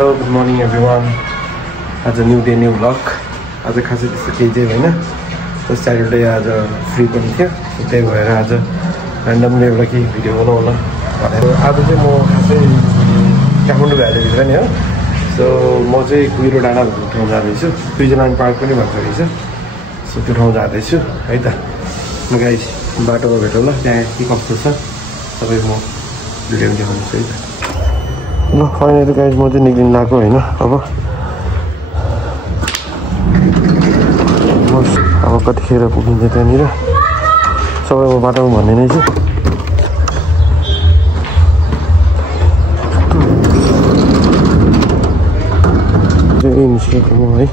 Hello good morning everyone. आज new day new blog. आज खासै त्यस्तो केही चाहिँ होइन, जस्ट स्याटरडे आज फ्री पनि थियो, त्यही भएर आज ऱ्यान्डमली एउटा केही भिडियो बनाउन भनेर। आज चाहिँ म खासै काठमाडौँ भ्यालीभित्र नि हो। सो म चाहिँ कुहिरो डाँडा भन्ने ठाउँ जाँदैछु, स्विजरल्यान्ड पार्क पनि भन्छ रहेछ। सो त्यो ठाउँ जाँदैछु है त। म गाइस बाटोमा भेटौँ ल, त्यहाँ के कस्तो छ सबै म भिडियोमा देखाउँछु है त। ल फाइनली गाइस म चाहिँ निक्लिनु लाग्यो होइन। अब कतिखेर पुगिन्छ त्यहाँनिर सबै म बाटोमा भन्ने नै छु। निस्केको म है।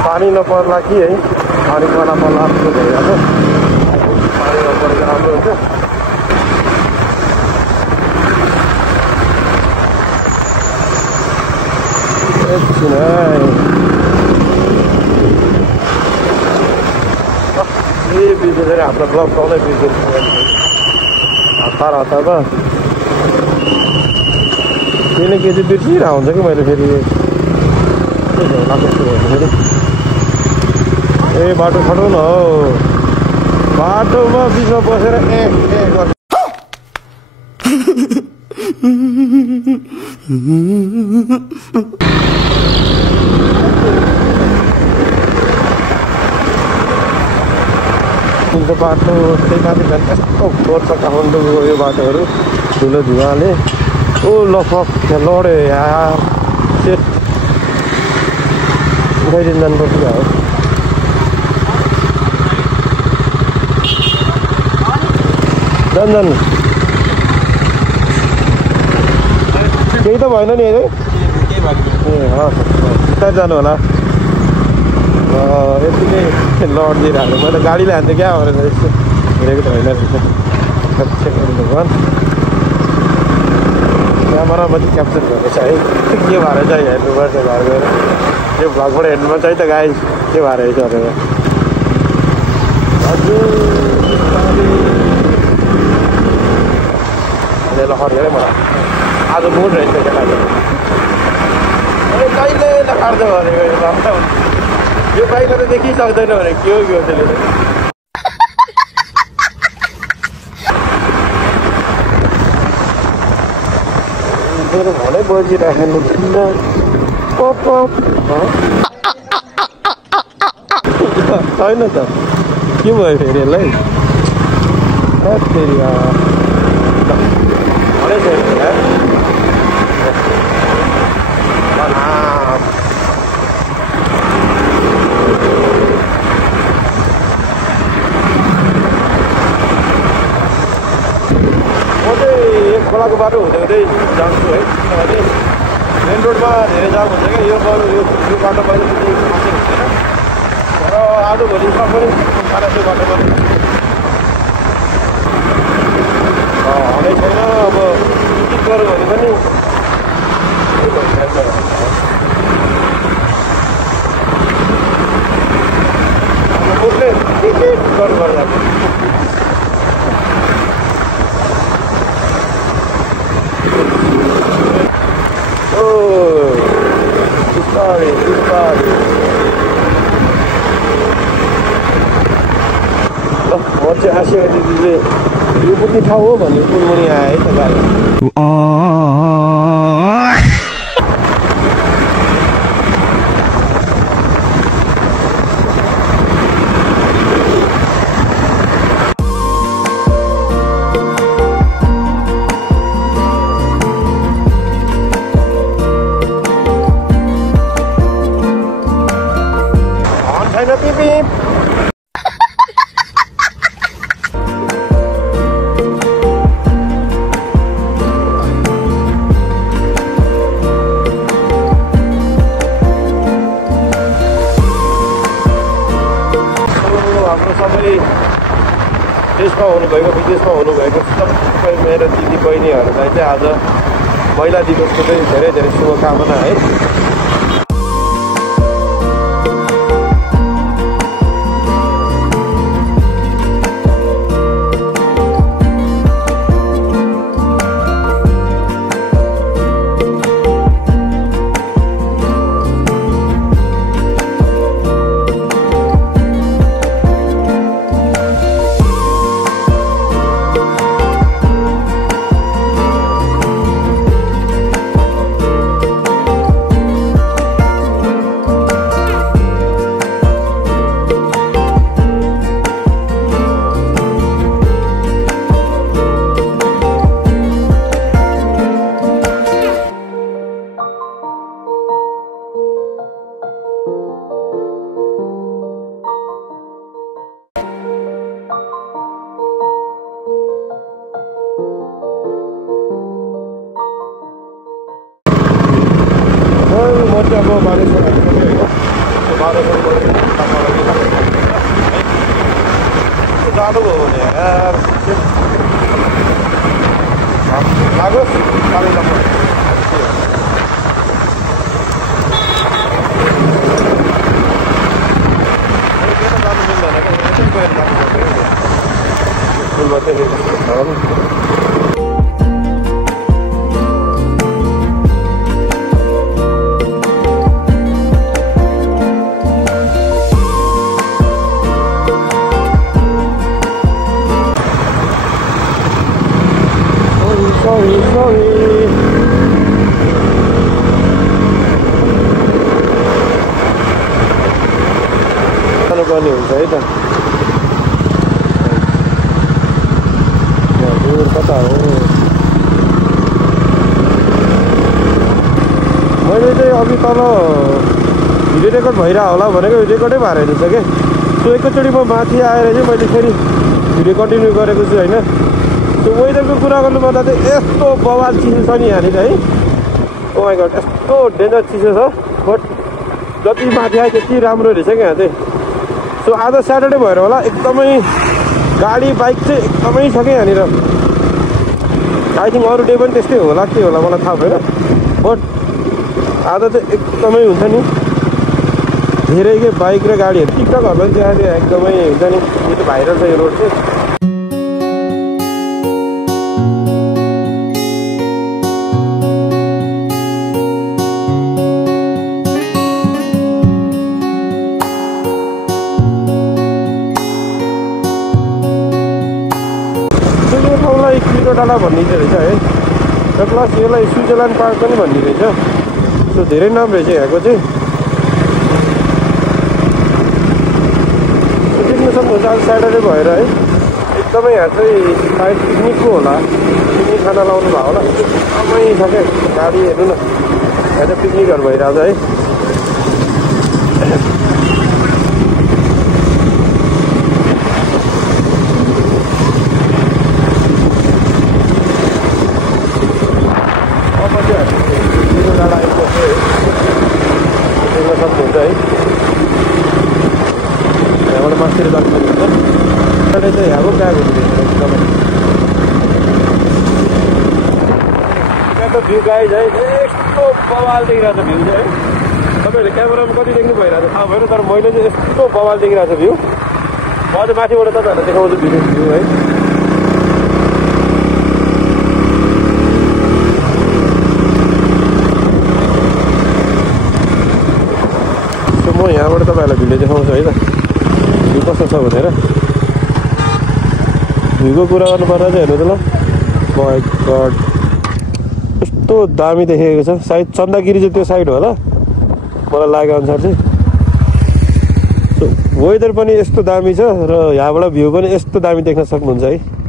पानी नपर्ला कि है, पानी पर्ला जस्तो भइरहेको छ। पानी नपरेको राम्रो हुन्छ। एकछिन है, बिर्सेर हाम्रो ब्लग पाउँदै बिर्सेर हतार हतार त केही न केही चाहिँ बिर्सिरहेको हुन्छ कि मैले फेरि ए बाटो खटाउ न हो, बाटोमा बिचमा बसेर बाटो त्यही माथि झन् कस्तो फोहोर छ काठमाडौँको यो बाटोहरू ठुलो धुवाले। ओ लफक लड्यो यार, सेट उठाइदिनु जानुपर्छ क्या हो। जान केही त भएन नि है। ए बिस्तारै जानु होला। यति नै लडिदिइरहेको मैले गाडी लान्थेँ क्या भनेर यस्तो हेरेको त होइन रहेछ। भगवान् क्यामेरा मात्रै क्याप्चर भएको छ है, के भएर चाहिँ हेर्नुपर्छ घर गएर। यो भ्लगबाट हेर्नुपर्छ है त गाइस, के भएर रहेछ भनेर। हजुर लखर हेरेँ मलाई आज मुड रहेछ केटाले। कहिले नखार्छ भनेको यो बाइकमा त देखिसक्दैन भने के हो त्यसले। मेरो भनै बजिराख्नु छैन त के भयो फेरि यसलाई। फेरि भने छैन खोलाको बाटो हुँदै हुँदै जान्छु है, किनभने मेन रोडमा धेरै जाम हुन्छ क्या। यो बाटो मैले त्यति खासै हुँदैन, र आज भोलिसम्म पनि खाना त्यो बाटोमा हनै छैन। अब टिकट गऱ्यो भने पनि मुखले टिकट गर्नुपर्छ। म चाहिँ आशिया दिदीले यो कुनै ठाउँ हो भन्ने कुनमुनि आयो है त गाडी। छैन पिपी सबै देशमा हुनुभएको विदेशमा हुनुभएको सबै मेरो दिदी बहिनीहरूलाई चाहिँ आज महिला दिवसको चाहिँ धेरै धेरै शुभकामना है। जाडो भयो भने यार लागोस् पानी लाग्छ। जानु मिल्दैन क्या पर्ने हुन्छ है त। दूर कता हो? मैले चाहिँ अघि तल भिडियो रेकर्ड भइरहेको होला भनेको रेकर्डै भएर रहेछ क्या। सो एकैचोटि म माथि आएर चाहिँ मैले फेरि भिडियो कन्टिन्यू गरेको छु होइन। त्यो वेदरको कुरा गर्नुपर्दा चाहिँ यस्तो बवाल चिसो छ नि यहाँनिर है। ओ माइ गॉड यस्तो डेन्जर चिसो छ। बट जति माथि आयो त्यति राम्रो रहेछ क्या यहाँ चाहिँ। सो आज स्याटरडे भएर होला एकदमै गाडी बाइक चाहिँ एकदमै छ क्या यहाँनिर। आई थिङ्क अरू डे पनि त्यस्तै होला के होला मलाई थाहा भएन। बट आज चाहिँ एकदमै हुन्छ नि धेरै के बाइक र गाडीहरू टिकटकहरूलाई चाहिँ आज एकदमै हुन्छ नि यो चाहिँ भाइरल छ यो रोड चाहिँ। डाला भनिन्छ रहेछ है। र प्लस यसलाई स्विजरल्यान्ड पार्क पनि भन्ने रहेछ। सो धेरै नाम रहेछ यहाँको चाहिँ। देख्न सक्नुहुन्छ आज स्याटरडे भएर है एकदमै यहाँ चाहिँ सायद पिकनिकको होला। पिकनिक खाना लाउनु भएको होला। एकदमै छ क्या गाडी हेर्नु न यहाँ चाहिँ पिकनिकहरू भइरहेछ है। सक्नुहुन्छ है यहाँबाट मास्तिर जानु सक्नुहुन्छ। अहिले चाहिँ यहाँको क्या भेटिरहेछ एकदमै त्यहाँको भ्यू गाइज है यस्तो बवाल देखिरहेछ भ्यू चाहिँ है। तपाईँहरूले क्यामेरामा कति देख्नु भइरहेछ थाहा भएन तर मैले चाहिँ यस्तो बवाल देखिरहेछ भ्यू। म चाहिँ माथिबाट तपाईँहरूलाई देखाउँछु भ्यू है। म यहाँबाट तपाईँहरूलाई भिडियो देखाउँछु है त भ्यू कस्तो छ भनेर। भ्यूको कुरा गर्नुपर्दा चाहिँ हेर्नु त ल माइ गॉड यस्तो दामी देखेको छ। सायद चन्दागिरी चाहिँ त्यो साइड होला मलाई लागेको अनुसार चाहिँ। वेदर पनि यस्तो दामी छ र यहाँबाट भ्यू पनि यस्तो दामी देख्न सक्नुहुन्छ है।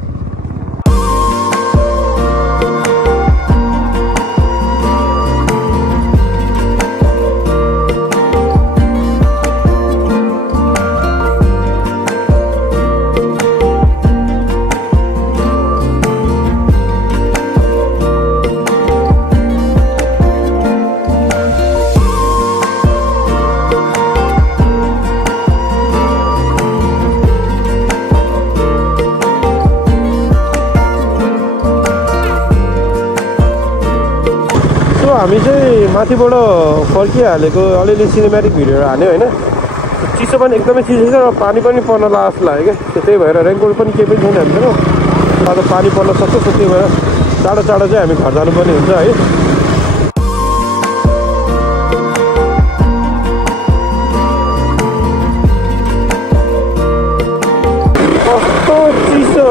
हामी चाहिँ माथिबाट फर्किहालेको अलिअलि सिनेमेटिक भिडियोहरू हाल्यो होइन चिसो पनि एकदमै चिसो छ र पानी पनि पर्न जस्तो लाग्यो क्या त्यही भएर रेनकोट पनि केही पनि छैन हामीसँग आज पानी पर्न सक्छ त्यही भएर टाढो टाढो चाहिँ हामी घर जानुपर्ने हुन्छ है कस्तो चिसो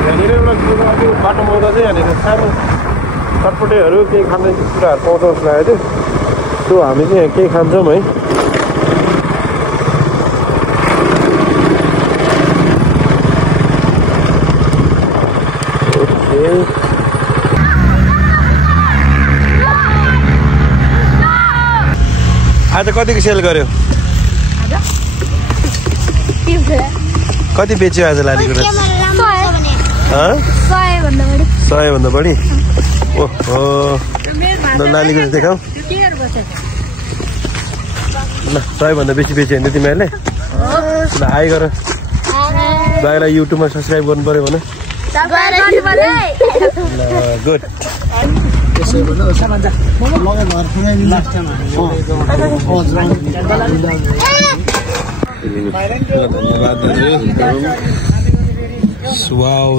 यहाँनिर एउटा बाटोमा आउँदा चाहिँ यहाँनिर सानो चटपटेहरू केही खाने कुराहरू पाउँछ जस्तो लागेको थियो त्यो हामी चाहिँ यहाँ केही खान्छौँ है आज कतिको सेल गर्यो कति बेच्यो आज लालीगुराँस 100 भन्दा बढी ओहो लालीगुराँस देखाऊ ल 100 भन्दा बेसी बेच्यो भने तिमीहरूले ल हाई गर भाइलाई युट्युबमा सब्सक्राइब गर्नु पर्यो भने गुड धन्यवाद दाजु वाउ